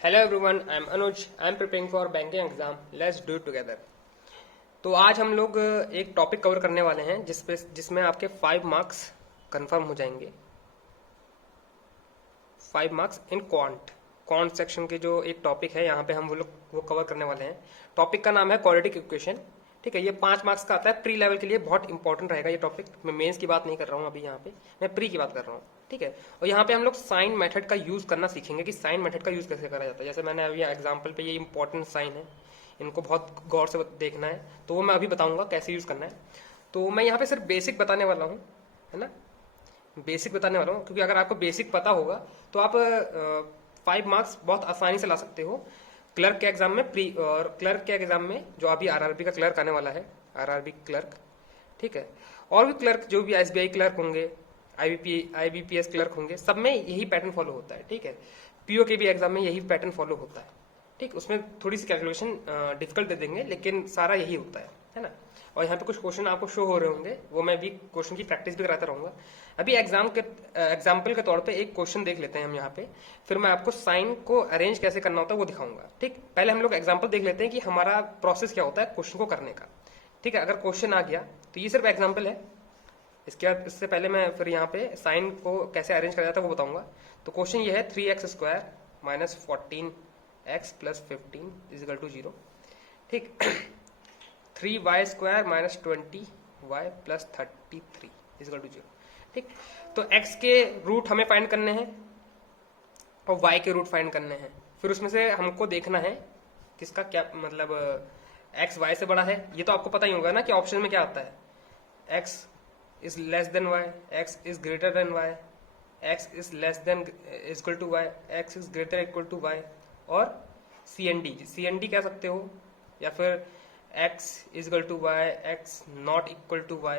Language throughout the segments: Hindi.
Hello everyone, I am Anuj. I am preparing for banking exam. Let's do it together. तो आज हम लोग एक टॉपिक कवर करने वाले हैं जिसमें आपके 5 मार्क्स कंफर्म हो जाएंगे। 5 मार्क्स इन क्वांट सेक्शन के जो एक टॉपिक है, यहाँ पे हम वो कवर करने वाले हैं। टॉपिक का नाम है क्वाड्रेटिक इक्वेशन। ठीक है, ये 5 मार्क्स का आता है। प्री लेवल के लिए बहुत इंपॉर्टेंट रहेगा ये टॉपिक। मैं मेंस की बात नहीं कर रहा हूँ अभी, यहाँ पे मैं प्री की बात कर रहा हूँ। ठीक है, और यहाँ पे हम लोग साइन मेथड का यूज करना सीखेंगे कि साइन मेथड का यूज कैसे करा जाता है। जैसे मैंने अभी एग्जाम्पल पे ये इंपॉर्टेंट साइन है, इनको बहुत गौर से देखना है, तो वो मैं अभी बताऊंगा कैसे यूज करना है। तो मैं यहाँ पे सिर्फ बेसिक बताने वाला हूँ, है ना। बेसिक बताने वाला हूँ क्योंकि अगर आपको बेसिक पता होगा तो आप 5 मार्क्स बहुत आसानी से ला सकते हो क्लर्क के एग्जाम में, प्री और क्लर्क के एग्जाम में जो अभी आरआरबी का क्लर्क आने वाला है, आरआरबी क्लर्क। ठीक है, और भी क्लर्क जो भी एसबीआई क्लर्क होंगे, आईबीपीएस क्लर्क होंगे, सब में यही पैटर्न फॉलो होता है। ठीक है, पीओ के भी एग्जाम में यही पैटर्न फॉलो होता है। ठीक, उसमें थोड़ी सी कैलकुलेशन डिफिकल्ट दे देंगे, लेकिन सारा यही होता है ना। और यहाँ पे कुछ क्वेश्चन आपको शो हो रहे होंगे, वो मैं भी क्वेश्चन की प्रैक्टिस भी कराता रहूंगा। अभी एग्जाम्पल के तौर पे एक क्वेश्चन देख लेते हैं हम यहाँ पे, फिर मैं आपको साइन को अरेंज कैसे करना होता है वो दिखाऊंगा। ठीक, पहले हम लोग एग्जाम्पल देख लेते हैं कि हमारा प्रोसेस क्या होता है क्वेश्चन को करने का। ठीक है, अगर क्वेश्चन आ गया तो ये सिर्फ एग्जाम्पल है। इसके बाद इससे पहले मैं फिर यहाँ पे साइन को कैसे अरेंज करा जाता है वो बताऊंगा। तो क्वेश्चन ये है 3x² minus 14x plus 15 is equal to 0। ठीक, 3y² minus 20y plus 33 is equal to 0। ठीक, तो x के रूट हमें फाइंड करने हैं और y के रूट फाइंड करने हैं। फिर उसमें से हमको देखना है किसका क्या मतलब x y से बड़ा है। ये तो आपको पता ही होगा ना कि ऑप्शन में क्या आता है, x is less than y, x is greater than y, x is less than is equal to y, x is greater equal to y, और CND कह सकते हो, या फिर x is equal to y, x not equal to y,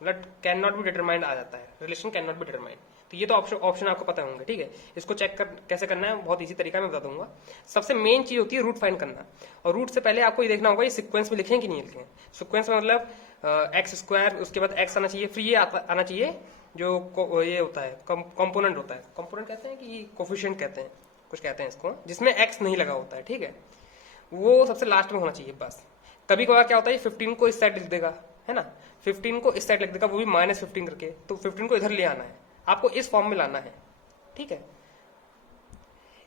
मतलब कैन नॉट बी डिटरमाइंड आ जाता है, relation can not be determined. तो ये तो ऑप्शन आपको पता होंगे। ठीक है, इसको चेक कैसे करना है बहुत इजी तरीका मैं बता दूंगा। सबसे मेन चीज होती है रूट फाइंड करना, और रूट से पहले आपको ये देखना होगा ये सीक्वेंस में लिखे हैं कि नहीं लिखे हैं। सीक्वेंस में मतलब x², उसके बाद x आना चाहिए, फिर ये आना चाहिए जो ये होता है कंपोनेंट होता है। कंपोनेंट कहते हैं कि कोफिशिएंट कहते हैं, कुछ कहते हैं इसको, जिसमें x नहीं लगा होता है। ठीक है, वो सबसे लास्ट में होना चाहिए बस। कभी कभार क्या होता है 15 को इस साइड लिख देगा, है ना, 15 को इस साइड लिख देगा, वो भी -15 करके, तो 15 को इधर ले आना है, आपको इस फॉर्म में लाना है। ठीक है,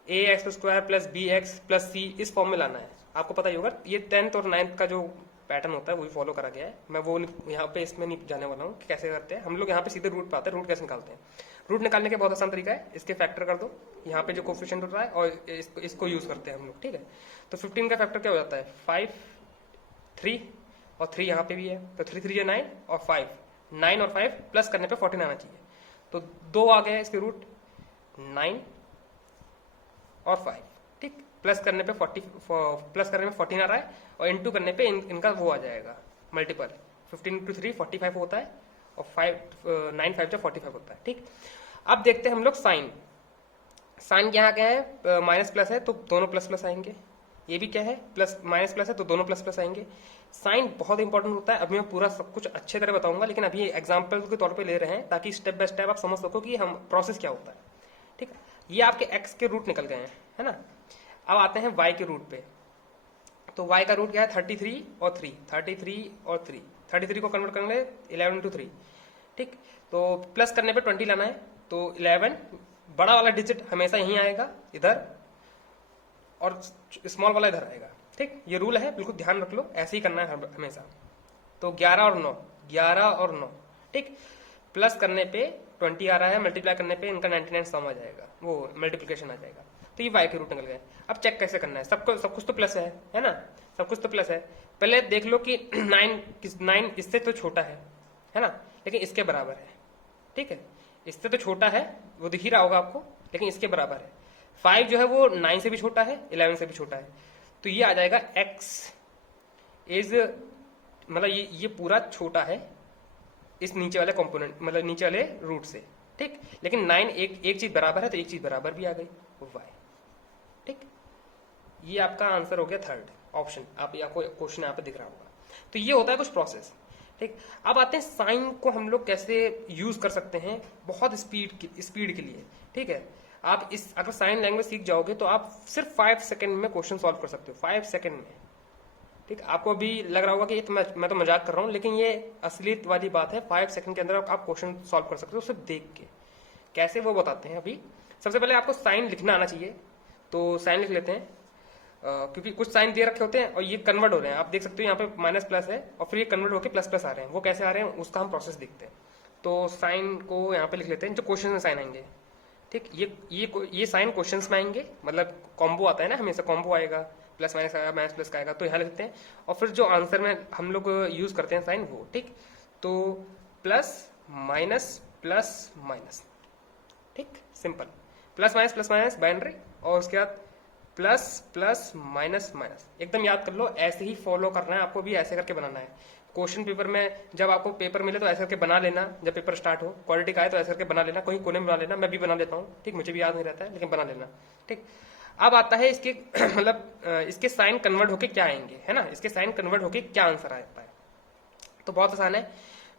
ax² plus bx plus c इस फॉर्म में लाना है। आपको पता ही होगा ये 10th और 9th का जो पैटर्न होता है वही फॉलो करा गया है। मैं वो यहाँ पे इसमें नहीं जाने वाला हूँ कि कैसे करते हैं हम लोग। यहाँ पे सीधे रूट पे आते हैं, रूट कैसे निकालते हैं। रूट निकालने का बहुत आसान तरीका है, इसके फैक्टर कर दो, यहाँ पे जो कोफिशिएंट हो रहा है, और इसको यूज करते हैं हम लोग। ठीक है, तो 15 का फैक्टर क्या हो जाता है 5, 3 और 3 यहाँ पे भी है, तो 3 3 9 और 5, 9 और 5 प्लस करने पे 14 आना चाहिए। तो 2 आ गया इसके रूट, 9 और 5। ठीक, प्लस करने पे 14 आ रहा है, और इनटू करने पे इनका वो आ जाएगा मल्टीपल, 15 × 3 45 होता है, और 9 5 45 होता है। ठीक, अब देखते हैं हम लोग साइन यहाँ क्या है, माइनस प्लस है तो दोनों प्लस प्लस आएंगे। ये भी क्या है, प्लस माइनस प्लस है तो दोनों प्लस प्लस आएंगे। साइन बहुत इंपॉर्टेंट होता है। अभी मैं पूरा सब कुछ अच्छे तरह बताऊंगा, लेकिन अभी एग्जाम्पल के तौर पे ले रहे हैं ताकि स्टेप बाय स्टेप आप समझ सको कि हम प्रोसेस क्या होता है। ठीक है, ये आपके एक्स के रूट निकल गए हैं, है ना। अब आते हैं वाई के रूट पे। तो y का रूट क्या है 33 और 3, 33 और 3, 33 को कन्वर्ट करने 11 × 3। ठीक, तो प्लस करने पे 20 लाना है, तो 11 बड़ा वाला डिजिट हमेशा यहीं आएगा इधर, और स्मॉल वाला इधर आएगा। ठीक, ये रूल है, बिल्कुल ध्यान रख लो, ऐसे ही करना है हमेशा। तो 11 और 9, 11 और 9। ठीक, प्लस करने पे 20 आ रहा है, मल्टीप्लाई करने पे इनका 99 सम आ जाएगा, वो मल्टीप्लिकेशन आ जाएगा। तो ये y के रूट निकल गए। अब चेक कैसे करना है, सब कुछ तो प्लस है ना, सब कुछ तो प्लस है। पहले देख लो कि 9 इससे तो छोटा है ना, लेकिन इसके बराबर है। ठीक है, इससे तो छोटा है, वो दिख ही रहा होगा आपको, लेकिन इसके बराबर है। 5 जो है वो 9 से भी छोटा है, 11 से भी छोटा है। तो ये आ जाएगा x इज, मतलब ये पूरा छोटा है इस नीचे वाले कंपोनेंट, मतलब नीचे वाले रूट से। ठीक, लेकिन 9 एक चीज बराबर है, तो एक चीज बराबर भी आ गई, वो y। ठीक, ये आपका आंसर हो गया थर्ड ऑप्शन। आपको क्वेश्चन यहाँ पे दिख रहा होगा। तो ये होता है कुछ प्रोसेस। ठीक, अब आते हैं साइन को हम लोग कैसे यूज कर सकते हैं बहुत स्पीड के लिए। ठीक है, आप इस अगर साइन लैंग्वेज सीख जाओगे तो आप सिर्फ 5 सेकंड में क्वेश्चन सॉल्व कर सकते हो, 5 सेकंड में। ठीक, आपको अभी लग रहा होगा कि ये तो मैं तो मजाक कर रहा हूँ, लेकिन ये असलियत वाली बात है। 5 सेकंड के अंदर आप क्वेश्चन सॉल्व कर सकते हो सिर्फ देख के। कैसे वो बताते हैं अभी। सबसे पहले आपको साइन लिखना आना चाहिए, तो साइन लिख लेते हैं। क्योंकि कुछ साइन दे रखे होते हैं और ये कन्वर्ट हो रहे हैं, आप देख सकते हो यहाँ पे माइनस प्लस है और फिर ये कन्वर्ट होकर प्लस प्लस आ रहे हैं। वो कैसे आ रहे हैं उसका हम प्रोसेस देखते हैं। तो साइन को यहाँ पे लिख लेते हैं, जो क्वेश्चन में साइन आएंगे। ठीक, ये साइन क्वेश्चंस में आएंगे, मतलब कॉम्बो आता है ना, हमेशा कॉम्बो आएगा, प्लस माइनस आएगा, माइनस प्लस का आएगा, तो यहाँ लिखते हैं। और फिर जो आंसर में हम लोग यूज करते हैं साइन वो। ठीक, तो प्लस माइनस, ठीक, सिंपल। प्लस माइनस बाइनरी, और उसके बाद प्लस माइनस माइनस। एकदम याद कर लो, ऐसे ही फॉलो करना है आपको, भी ऐसे करके बनाना है। क्वेश्चन पेपर में जब आपको पेपर मिले तो ऐसे करके बना लेना, जब पेपर स्टार्ट हो क्वालिटी का आए तो ऐसे करके बना लेना, कहीं कोने में बना लेना, मैं भी बना लेता हूँ। ठीक, मुझे भी याद नहीं रहता है लेकिन बना लेना। ठीक, अब आता है इसके मतलब इसके साइन कन्वर्ट होके क्या आएंगे, है ना, इसके साइन कन्वर्ट होके क्या आंसर आता है। तो बहुत आसान है।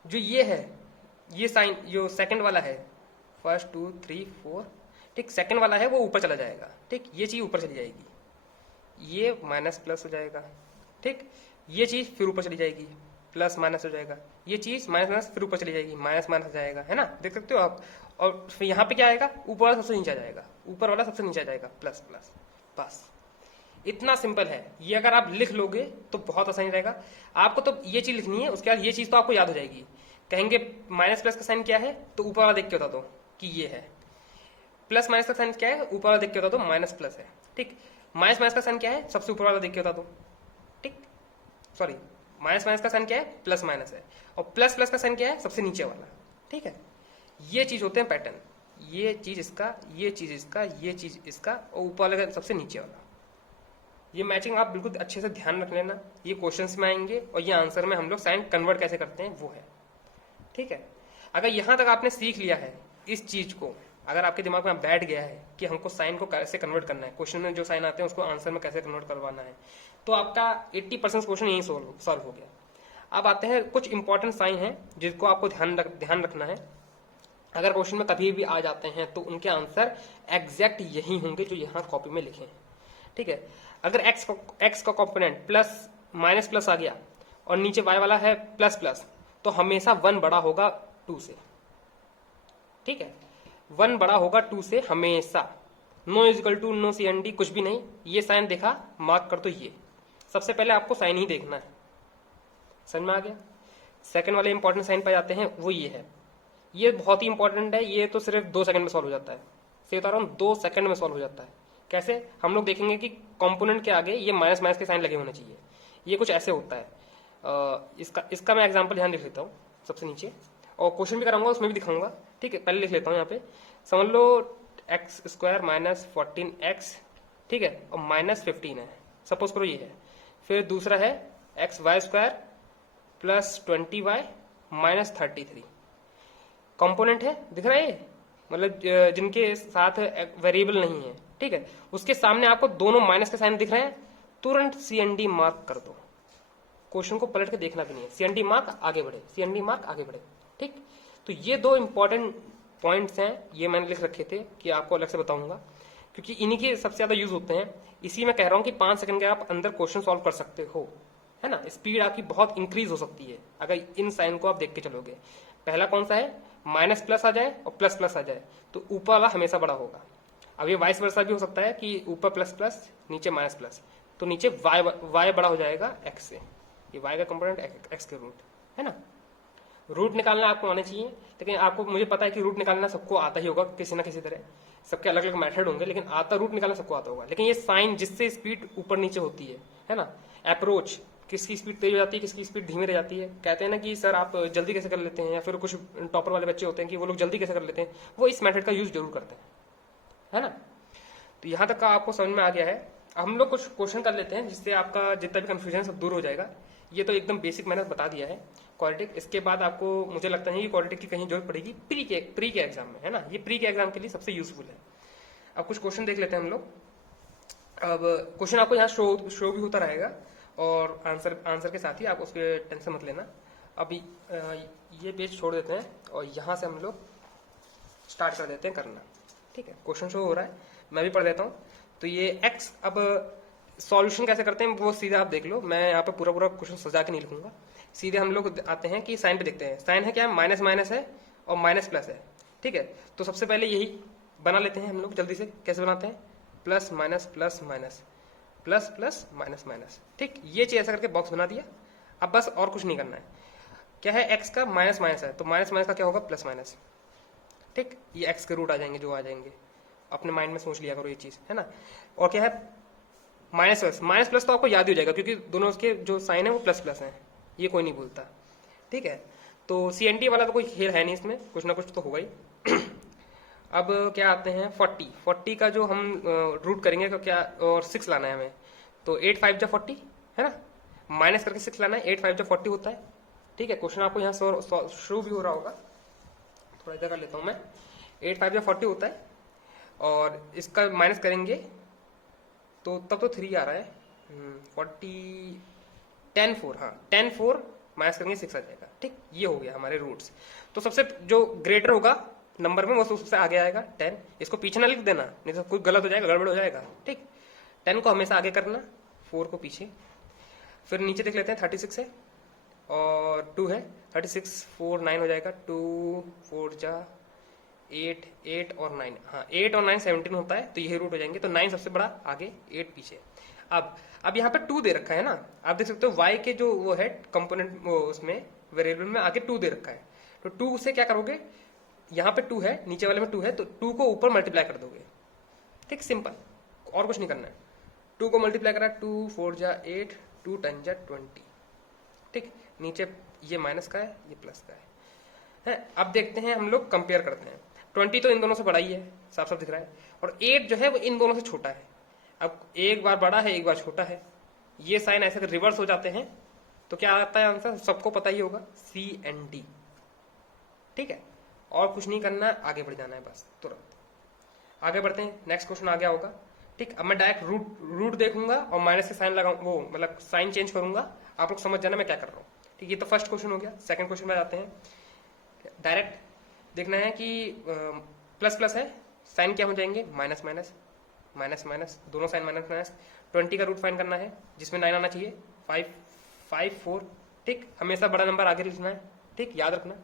जो ये है, ये साइन जो सेकंड वाला है, 1 2 3 4, ठीक, सेकंड वाला है वो ऊपर चला जाएगा। ठीक, ये चीज ऊपर चली जाएगी, ये माइनस प्लस हो जाएगा। ठीक, ये चीज फिर ऊपर चली जाएगी, प्लस माइनस हो जाएगा। ये चीज माइनस माइनस फिर ऊपर चली जाएगी, माइनस माइनस हो जाएगा, है ना, देख सकते हो आप। और फिर यहाँ पे क्या आएगा, ऊपर वाला सबसे नीचे आ जाएगा, ऊपर वाला सबसे नीचे आ जाएगा, प्लस प्लस। बस इतना सिंपल है। ये अगर आप लिख लोगे तो बहुत आसानी रहेगा आपको। तो ये चीज लिखनी है, उसके बाद ये चीज तो आपको याद हो जाएगी। कहेंगे माइनस प्लस का साइन क्या है, तो ऊपर वाला देख के बता दो कि ये है। प्लस माइनस का साइन क्या है, ऊपर वाला देख के बता दो माइनस प्लस है। ठीक, माइनस माइनस का साइन क्या है, सबसे ऊपर वाला देख के बता दो। ठीक, सॉरी, माइनस माइनस का साइन क्या है, प्लस माइनस है। और प्लस प्लस का साइन क्या है, सबसे नीचे वाला। ठीक है, ये चीज होते हैं पैटर्न। ये चीज इसका, ये चीज इसका, ये चीज इसका, और ऊपर वाला सबसे नीचे वाला। ये मैचिंग आप बिल्कुल अच्छे से ध्यान रख लेना। ये क्वेश्चंस में आएंगे और ये आंसर में हम लोग साइन कन्वर्ट कैसे करते हैं वो है। ठीक है, अगर यहां तक आपने सीख लिया है इस चीज को, अगर आपके दिमाग में बैठ गया है कि हमको साइन को कैसे कन्वर्ट करना है, क्वेश्चन में जो साइन आते हैं उसको आंसर में कैसे कन्वर्ट करवाना है, तो आपका 80% क्वेश्चन यही सॉल्व हो गया। अब आते हैं कुछ इंपॉर्टेंट साइन हैं जिसको आपको ध्यान रखना है। अगर क्वेश्चन में कभी भी आ जाते हैं तो उनके आंसर एग्जैक्ट यही होंगे जो यहाँ कॉपी में लिखे हैं। ठीक है, अगर एक्स का कॉम्पोनेंट प्लस माइनस प्लस आ गया और नीचे वाई वाला है प्लस प्लस, तो हमेशा 1 बड़ा होगा 2 से। ठीक है, 1 बड़ा होगा 2 से हमेशा। No equal to, no CND, कुछ भी नहीं। ये साइन देखा, मार्क कर दो। ये सबसे पहले आपको साइन ही देखना है, समझ में आ गया। सेकंड वाले इंपॉर्टेंट साइन पाए जाते हैं वो ये है। ये बहुत ही इंपॉर्टेंट है, ये तो सिर्फ 2 सेकंड में सॉल्व हो जाता है। सही बता रहा हूँ, 2 सेकंड में सॉल्व हो जाता है। कैसे, हम लोग देखेंगे कि कंपोनेंट के आगे ये माइनस माइनस के साइन लगे होने चाहिए। ये कुछ ऐसे होता है। इसका मैं एग्जाम्पल ध्यान लिख लेता हूँ सबसे नीचे, और क्वेश्चन भी कराऊंगा उसमें भी दिखाऊंगा। ठीक है, पहले लिख लेता हूँ यहाँ पे। समझ लो एक्स स्क्वायर माइनस 14x, ठीक है, और माइनस 15 है, सपोज करो ये है। फिर दूसरा है x y square plus 20y minus 33। Component है, दिख रहा है ये, मतलब जिनके साथ वेरिएबल नहीं है। ठीक है, उसके सामने आपको दोनों माइनस के साइन दिख रहे हैं, तुरंत CND मार्क कर दो। क्वेश्चन को पलट के देखना भी नहीं है, CND मार्क आगे बढ़े, CND मार्क आगे बढ़े। ठीक, तो ये 2 इंपॉर्टेंट पॉइंट्स हैं, ये मैंने लिख रखे थे कि आपको अलग से बताऊंगा, क्योंकि इन्हीं के सबसे ज्यादा यूज होते हैं। इसी में कह रहा हूं कि 5 सेकंड के आप अंदर क्वेश्चन सॉल्व कर सकते हो, है ना। स्पीड आपकी बहुत इंक्रीज हो सकती है अगर इन साइन को आप देख के चलोगे। पहला कौन सा है, माइनस प्लस आ जाए और प्लस प्लस आ जाए तो ऊपर वाला हमेशा बड़ा होगा। अब ये वाइस वर्सा भी हो सकता है कि ऊपर प्लस प्लस नीचे माइनस प्लस, तो नीचे वाई बड़ा हो जाएगा एक्स से। ये वाई का कंपोनेंट एक्स के रूट, है ना। रूट निकालना आपको आना चाहिए, लेकिन आपको, मुझे पता है कि रूट निकालना सबको आता ही होगा किसी ना किसी तरह, सबके अलग अलग मेथड होंगे, लेकिन आता रूट निकालना सबको आता होगा। लेकिन ये साइन जिससे स्पीड ऊपर नीचे होती है ना, अप्रोच, किसकी स्पीड तेज हो जाती है, किसकी स्पीड धीमी रह जाती है। कहते हैं ना कि सर आप जल्दी कैसे कर लेते हैं, या फिर कुछ टॉपर वाले बच्चे होते हैं कि वो लोग जल्दी कैसे कर लेते हैं, वो इस मेथड का यूज जरूर करते हैं, है ना। तो यहाँ तक का आपको समझ में आ गया है। हम लोग कुछ क्वेश्चन कर लेते हैं जिससे आपका जितना भी कंफ्यूजन सब दूर हो जाएगा। ये तो एकदम बेसिक मैंने बता दिया है क्वालिटी। इसके बाद आपको, मुझे लगता है कि क्वालिटी की कहीं जरूरत पड़ेगी प्री के एग्जाम में, है ना। ये प्री के एग्जाम के लिए सबसे यूजफुल है। अब कुछ क्वेश्चन देख लेते हैं हम लोग। अब क्वेश्चन आपको यहाँ शो भी होता रहेगा, और आंसर के साथ ही आप उसके टेंशन मत लेना। अभी ये पेज छोड़ देते हैं और यहाँ से हम लोग स्टार्ट कर देते हैं करना। ठीक है, क्वेश्चन शो हो रहा है, मैं भी पढ़ देता हूँ। तो ये x, अब सॉल्यूशन कैसे करते हैं वो सीधा आप देख लो, मैं यहाँ पे पूरा पूरा क्वेश्चन सजा के नहीं लिखूंगा। सीधे हम लोग आते हैं कि साइन पे देखते हैं। साइन है क्या, माइनस माइनस है और माइनस प्लस है, ठीक है। तो सबसे पहले यही बना लेते हैं हम लोग जल्दी से। कैसे बनाते हैं, plus minus plus minus plus plus minus minus, ठीक। ये चीज ऐसा करके बॉक्स बना दिया। अब बस और कुछ नहीं करना है। क्या है, एक्स का माइनस माइनस है तो माइनस माइनस का क्या होगा, प्लस माइनस, ठीक। ये एक्स के रूट आ जाएंगे जो आ जाएंगे, अपने माइंड में सोच लिया करो ये चीज, है ना। और क्या है, माइनस प्लस, माइनस प्लस तो आपको याद ही हो जाएगा क्योंकि दोनों के जो साइन है वो प्लस प्लस है, ये कोई नहीं भूलता, ठीक है। तो CNT वाला तो कोई खेल है नहीं, इसमें कुछ ना कुछ तो होगा ही। अब क्या आते हैं 40, 40 का जो हम रूट करेंगे तो क्या, और 6 लाना है हमें। तो 8 5 जा 40 है ना, माइनस करके 6 लाना है, 8 5 जा 40 होता है, ठीक है। क्वेश्चन आपको यहाँ शुरू भी हो रहा होगा, थोड़ा इधर कर लेता हूँ मैं। 8 5 जा 40 होता है और इसका माइनस करेंगे तो तब तो 3 आ रहा है। 40 10 4, हाँ 10 4 माइनस करेंगे 6 आ जाएगा, ठीक। ये हो गया हमारे रूट्स। तो सबसे जो ग्रेटर होगा नंबर में वो सबसे आगे आएगा 10। इसको पीछे ना लिख देना, नहीं तो कुछ गलत हो जाएगा, गड़बड़ हो जाएगा, ठीक। 10 को हमेशा आगे करना, 4 को पीछे। फिर नीचे देख लेते हैं 36 है और 2 है, 36 4 9 हो जाएगा, 2 4 जा 8 8 और 9, हाँ 8 और 9 17 होता है, तो ये रूट हो जाएंगे। तो 9 सबसे बड़ा आगे, 8 पीछे। अब यहाँ पे 2 दे रखा है ना, आप देख सकते हो y के जो वो है कंपोनेंट, वो उसमें वेरिएबल में आगे 2 दे रखा है। तो 2 से क्या करोगे, यहाँ पे 2 है, नीचे वाले में 2 है, तो 2 को ऊपर मल्टीप्लाई कर दोगे, ठीक, सिंपल, और कुछ नहीं करना है। 2 को मल्टीप्लाई करा, 2 4 जा 8, 2 10 जा 20, ठीक। नीचे ये माइनस का है, ये प्लस का है। अब देखते हैं, हम लोग कंपेयर करते हैं। 20 तो इन दोनों से बड़ा ही है, साफ साफ दिख रहा है, और 8 जो है वो इन दोनों से छोटा है। अब एक बार बड़ा है एक बार छोटा है, ये साइन ऐसे रिवर्स हो जाते हैं, तो क्या आता है आंसर, सबको पता ही होगा, CND, ठीक है। और कुछ नहीं करना है, आगे बढ़ जाना है बस, तुरंत आगे बढ़ते हैं। नेक्स्ट क्वेश्चन आ गया होगा, ठीक। अब मैं डायरेक्ट रूट देखूंगा और माइनस से साइन लगाऊंगा, वो मतलब साइन चेंज करूंगा, आप लोग समझ जाना मैं क्या कर रहा हूँ, ठीक। ये तो फर्स्ट क्वेश्चन हो गया। सेकंड क्वेश्चन में जाते हैं। डायरेक्ट देखना है कि प्लस प्लस है, साइन क्या हो जाएंगे, माइनस माइनस माइनस माइनस, दोनों साइन माइनस माइनस। 20 का रूट फाइंड करना है जिसमें 9 आना चाहिए, 5 5 4, ठीक। हमेशा बड़ा नंबर आगे लिखना है, ठीक, याद रखना।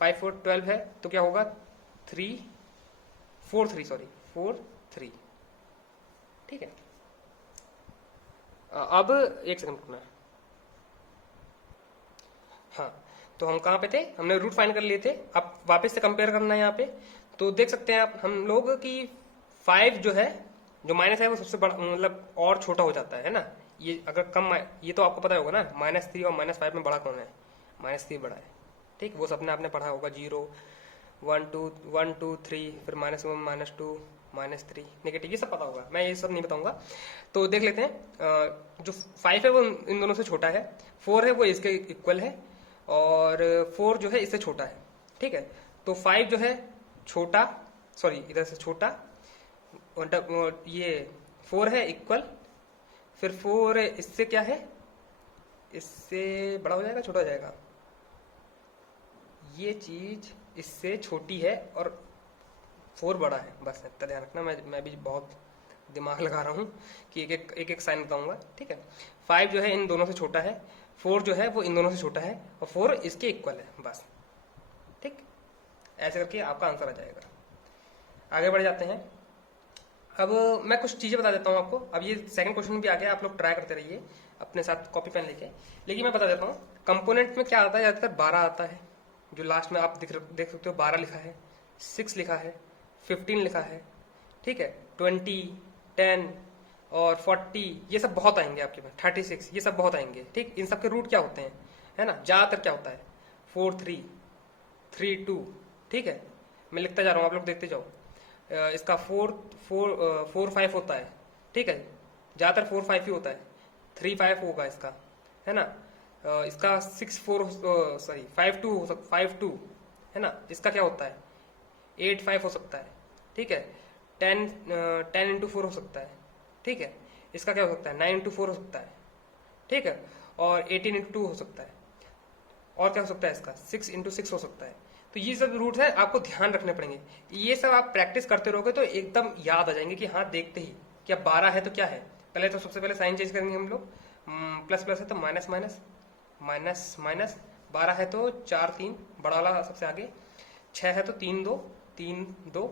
5 4 12 है, तो क्या होगा 3 4 3, सॉरी 4 3, ठीक है। अब एक सेकंड रुकना है। हाँ, तो हम कहाँ पे थे, हमने रूट फाइंड कर लिए थे। अब वापस से कंपेयर करना है यहाँ पे, तो देख सकते हैं आप हम लोग कि 5 जो है, जो माइनस है वो सबसे बड़ा, मतलब और छोटा हो जाता है ना। ये अगर कम, ये तो आपको पता होगा ना, -3 और -5 में बड़ा कौन है, -3 बड़ा है, ठीक। वो सबने आपने पढ़ा होगा, 0 1 2 1 2 3, फिर -1 -2 -3 नेगेटिव, ये सब पता होगा, मैं ये सब नहीं बताऊंगा। तो देख लेते हैं, जो 5 है वो इन दोनों से छोटा है, 4 है वो इसके इक्वल है, और 4 जो है इससे छोटा है, ठीक है। तो 5 जो है छोटा, सॉरी इधर से छोटा, और ये 4 है इक्वल, फिर 4 इससे क्या है, इससे बड़ा हो जाएगा, छोटा हो जाएगा, ये चीज इससे छोटी है और 4 बड़ा है, बस इतना ध्यान रखना। मैं भी बहुत दिमाग लगा रहा हूँ कि एक एक साइन बताऊंगा, ठीक है। 5 जो है इन दोनों से छोटा है, 4 जो है वो इन दोनों से छोटा है, और 4 इसके इक्वल है, बस, ठीक। ऐसे करके आपका आंसर आ जाएगा। आगे बढ़ जाते हैं। अब मैं कुछ चीजें बता देता हूँ आपको। अब ये सेकंड क्वेश्चन भी आ गया, आप लोग ट्राई करते रहिए अपने साथ कॉपी पेन लेके। लेकिन मैं बता देता हूँ, कंपोनेंट में क्या आता है, ज्यादातर 12 आता है, जो लास्ट में आप देख सकते हो, 12 लिखा है, 6 लिखा है, 15 लिखा है, ठीक है, 20 10 और 40, ये सब बहुत आएंगे आपके पास, 36, ये सब बहुत आएंगे, ठीक। इन सब के रूट क्या होते हैं, है ना, ज्यादातर क्या होता है, 4 3 3 2, ठीक है। मैं लिखता जा रहा हूँ, आप लोग देखते जाओ। इसका 4 5 होता है, ठीक है, ज्यादातर 4 5 ही होता है, 3 5 होगा इसका, है ना। इसका 6 4, सॉरी 5 2 है ना। इसका क्या होता है, 8 5 हो सकता है, ठीक है। 10 इंटू 4 हो सकता है, ठीक है। इसका क्या हो सकता है, 9 इंटू 4 हो सकता है, ठीक है। और 18 इंटू 2 हो सकता है। और क्या हो सकता है इसका, 6 इंटू 6 हो सकता है। तो ये सब रूट्स हैं, आपको ध्यान रखने पड़ेंगे। ये सब आप प्रैक्टिस करते रहोगे तो एकदम याद आ जाएंगे कि हाँ देखते ही कि अब 12 है तो क्या है। पहले तो सबसे पहले साइन चेंज करेंगे हम लोग, प्लस प्लस है तो माइनस माइनस, माइनस माइनस, 12 है तो 4 3 बड़ा वाला सबसे आगे, 6 है तो 3 2 3 2।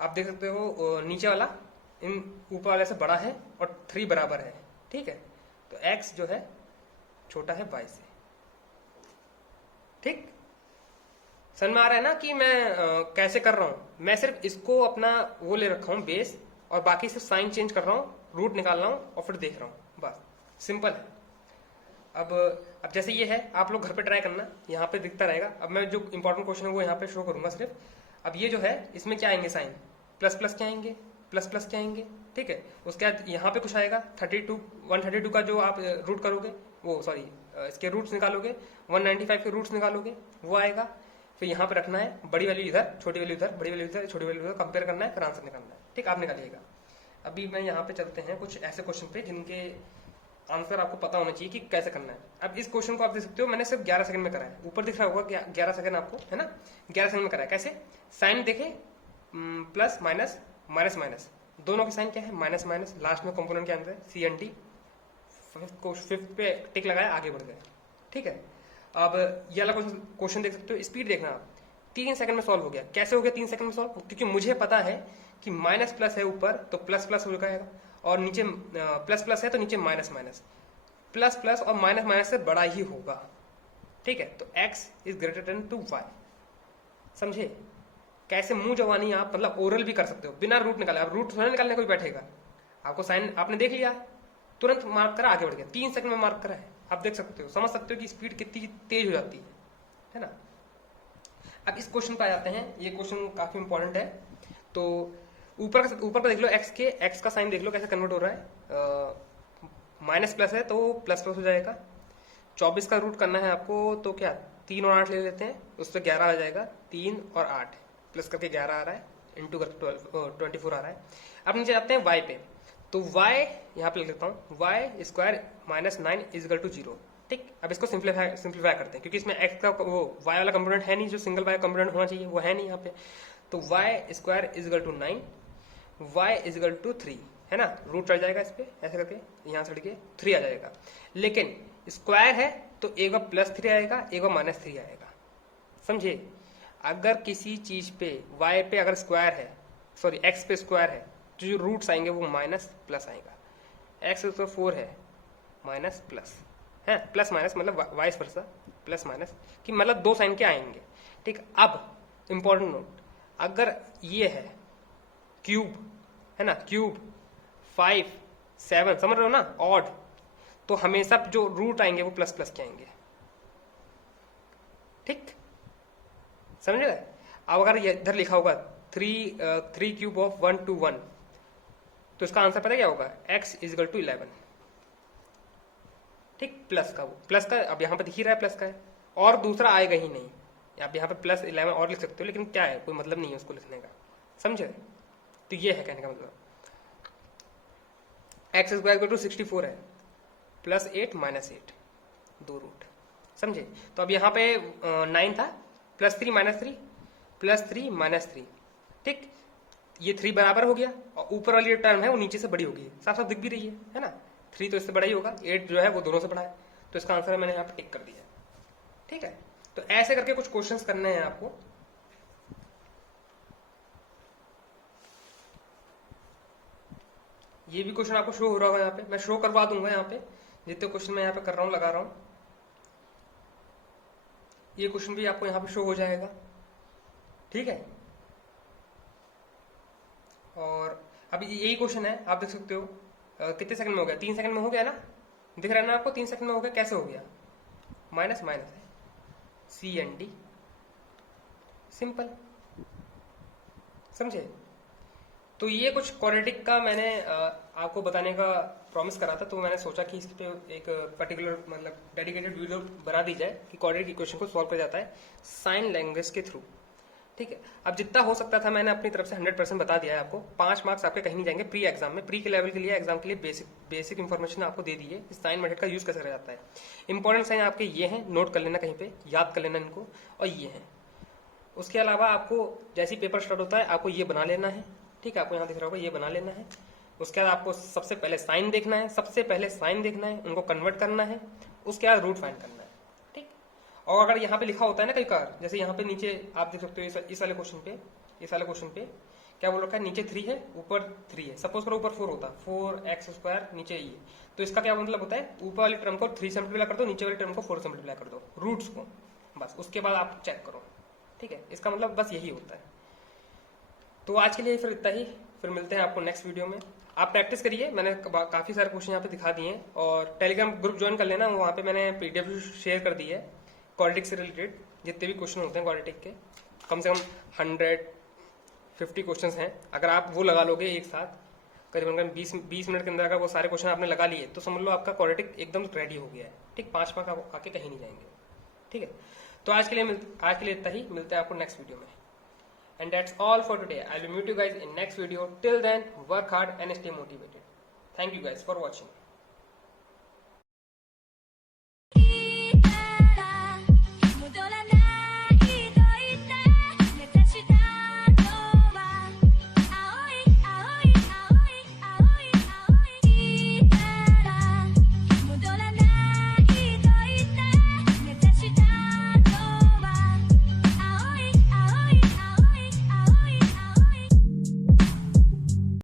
आप देख सकते हो नीचे वाला इन ऊपर वाले से बड़ा है और 3 बराबर है, ठीक है। तो x जो है छोटा है y से, ठीक। समझ में आ रहा है ना कि मैं कैसे कर रहा हूं। मैं सिर्फ इसको अपना वो ले रखा हूं बेस, और बाकी सिर्फ साइन चेंज कर रहा हूं, रूट निकाल रहा हूं और फिर देख रहा हूं, बस सिंपल है। अब जैसे ये है, आप लोग घर पे ट्राई करना, यहाँ पे दिखता रहेगा। अब मैं जो इंपॉर्टेंट क्वेश्चन है वो यहाँ पे शो करूंगा सिर्फ। अब ये जो है इसमें क्या आएंगे साइन, प्लस प्लस क्या आएंगे, प्लस प्लस क्या आएंगे, ठीक है। उसके बाद यहाँ पे कुछ आएगा 132 का जो आप रूट करोगे, वो सॉरी इसके रूट्स निकालोगे, 195 के रूट्स निकालोगे, वो आएगा। फिर यहाँ पे रखना है बड़ी वैल्यू इधर, छोटी वैल्यू इधर, बड़ी वैल्यू इधर, छोटी वैल्यू इधर, कंपेयर करना है, फिर आंसर निकालना है, ठीक। आप निकालिएगा। अभी मैं यहाँ पे चलते हैं कुछ ऐसे क्वेश्चन पे जिनके आंसर आपको पता होना चाहिए कि कैसे करना है। अब इस क्वेश्चन को आप देख सकते हो, मैंने सिर्फ 11 सेकंड में करा है, ऊपर दिख रहा होगा 11 सेकंड आपको, है ना। 11 सेकंड में करा है। कैसे साइन देखे, प्लस माइनस माइनस माइनस, दोनों के साइन क्या है, माइनस माइनस, लास्ट में कंपोनेंट क्या है CNT, फिफ्थ पे टिक लगाया, आगे बढ़ गए, ठीक है। अब ये वाला क्वेश्चन देख सकते हो, स्पीड देखना आप, 3 सेकंड में सॉल्व हो गया। कैसे हो गया 3 सेकंड में सॉल्व, क्योंकि मुझे पता है कि माइनस प्लस है ऊपर तो प्लस प्लस हो जाएगा, और नीचे प्लस प्लस है तो नीचे माइनस माइनस, प्लस प्लस और माइनस माइनस से बड़ा ही होगा, ठीक है। तो x is greater than two y, समझे। कैसे मुंह जवानी आप मतलब ओरल भी कर सकते हो बिना रूट निकाले। आप रूट थोड़ा निकालने कोई बैठेगा, आपको साइन आपने देख लिया, तुरंत मार्क करा, आगे बढ़ गया, 3 सेकंड में मार्क करा है। आप देख सकते हो, समझ सकते हो कि स्पीड कितनी तेज हो जाती है ना। अब इस क्वेश्चन पे आ जाते हैं, ये क्वेश्चन काफी इंपॉर्टेंट है। तो ऊपर का देख लो, x का साइन देख लो कैसे कन्वर्ट हो रहा है। माइनस प्लस है तो प्लस प्लस हो जाएगा। 24 का रूट करना है आपको, तो क्या 3 और 8 ले लेते हैं, उस पर 11 आ जाएगा। 3 और 8 प्लस करके 11 आ रहा है, इंटू करके 24 आ रहा है। अब नीचे जाते हैं y पे, तो y यहाँ पे लिख लेता हूँ, y square minus 9 equal to 0, ठीक। अब इसको सिंप्लीफाई करते हैं, क्योंकि इसमें x का वो y वाला कंपोनेंट है नहीं, जो सिंगल y कंपोनेंट होना चाहिए वो है नहीं यहाँ पे। तो y square equal to 9, y equal to 3, है ना। रूट चढ़ जाएगा इस पे ऐसे करके, यहाँ चढ़ के 3 आ जाएगा। लेकिन स्क्वायर है तो एक बार +3 आएगा, एक बार -3 आएगा, समझे। अगर किसी चीज पे y पे अगर स्क्वायर है, सॉरी x पे स्क्वायर है, तो जो रूट्स आएंगे वो माइनस प्लस आएगा। x तो 4 है, माइनस प्लस है, प्लस माइनस मतलब वाइस वर्सा, प्लस माइनस की मतलब 2 साइन के आएंगे, ठीक। अब इंपॉर्टेंट नोट, अगर ये है क्यूब, है ना, क्यूब 5 7, समझ रहे हो ना, ऑड, तो हमेशा जो रूट आएंगे वो प्लस प्लस के आएंगे, ठीक, समझ गए। अब अगर इधर लिखा होगा 3 क्यूब ऑफ 1 to 1, तो इसका आंसर पता क्या होगा, x इजगल टू 11, ठीक। प्लस का अब यहाँ पे दिख ही रहा है प्लस का है, और दूसरा आएगा ही नहीं। आप यहाँ पे +11 और लिख सकते हो, लेकिन क्या है, कोई मतलब नहीं है उसको लिखने का, समझे। तो ये है कहने का मतलब, x स्क्वायर इक्वल टू 64 है, +8 -8, 2 रूट, समझे। तो अब यहाँ पे 9 था, +3 -3, +3 -3, ठीक। ये 3 बराबर हो गया, और ऊपर वाली जो टर्म है वो नीचे से बड़ी होगी, साफ साफ दिख भी रही है ना। 3 तो इससे बड़ा ही होगा, 8 जो है वो दोनों से बड़ा है, तो इसका आंसर मैंने यहाँ पे टिक कर दिया, ठीक है। तो ऐसे करके कुछ क्वेश्चंस करने हैं आपको। ये भी क्वेश्चन आपको शो हो रहा होगा यहाँ पे, मैं शो करवा दूंगा यहाँ पे, जितने क्वेश्चन मैं यहाँ पे कर रहा हूँ, लगा रहा हूँ, ये क्वेश्चन भी आपको यहाँ पे शो हो जाएगा, ठीक है। और अभी यही क्वेश्चन है, आप देख सकते हो कितने सेकंड में हो गया, 3 सेकंड में हो गया ना, दिख रहा है ना आपको, 3 सेकंड में हो गया। कैसे हो गया, माइनस माइनस है, CNT, सिंपल, समझे। तो ये कुछ क्वाड्रेटिक का मैंने आपको बताने का प्रॉमिस करा था, तो मैंने सोचा कि इस पे एक पर्टिकुलर मतलब डेडिकेटेड वीडियो बना दी जाए कि क्वाड्रेटिक इक्वेशन को सॉल्व किया जाता है साइन लैंग्वेज के थ्रू, ठीक है। अब जितना हो सकता था मैंने अपनी तरफ से 100% बता दिया है आपको। 5 मार्क्स आपके कहीं नहीं जाएंगे प्री एग्जाम में, प्री के लेवल के लिए एग्जाम के लिए बेसिक इन्फॉर्मेशन आपको दे दी है, साइन मेथड का यूज कैसे करा जाता है। इंपॉर्टेंट साइन आपके ये हैं, नोट कर लेना कहीं पे, याद कर लेना इनको, और ये हैं। उसके अलावा आपको जैसे ही पेपर स्टार्ट होता है आपको ये बना लेना है, ठीक है, आपको यहाँ दिख रहा होगा ये बना लेना है। उसके बाद आपको सबसे पहले साइन देखना है, सबसे पहले साइन देखना है, उनको कन्वर्ट करना है, उसके बाद रूट फाइंड करना है, ठीक। और अगर यहाँ पे लिखा होता है ना कई बार, जैसे यहाँ पे नीचे आप देख सकते हो इस वाले क्वेश्चन पे क्या बोल रखा है, नीचे 3 है ऊपर 3 है, सपोज करो ऊपर 4 होता, 4x² नीचे ये, तो इसका क्या मतलब होता है, ऊपर वाली टर्म को 3 से मल्टीप्लाई कर दो, नीचे वाली टर्म को 4 से मल्टीप्लाई कर दो, रूट्स को, बस उसके बाद आप चेक करो, ठीक है। इसका मतलब बस यही होता है। तो आज के लिए फिर इतना ही, फिर मिलते हैं आपको नेक्स्ट वीडियो में। आप प्रैक्टिस करिए, मैंने काफी सारे क्वेश्चन यहाँ पे दिखा दिए हैं, और टेलीग्राम ग्रुप ज्वाइन कर लेना, वहाँ पे मैंने PDF शेयर कर दी है क्वाड्रेटिक से रिलेटेड, जितने भी क्वेश्चन होते हैं क्वाड्रेटिक के, कम से कम 150 क्वेश्चन हैं। अगर आप वो लगा लोगे एक साथ करीबन 20 मिनट के अंदर, अगर वो सारे क्वेश्चन आपने लगा लिए तो समझ लो आपका क्वाड्रेटिक एकदम रेडी हो गया है, ठीक। 5 मार्क आके कहीं नहीं जाएंगे, ठीक है। तो आज के लिए इतना ही, मिलते हैं आपको नेक्स्ट वीडियो में। And that's all for today. I will meet you guys in next video. Till then, work hard and stay motivated. Thank you guys for watching.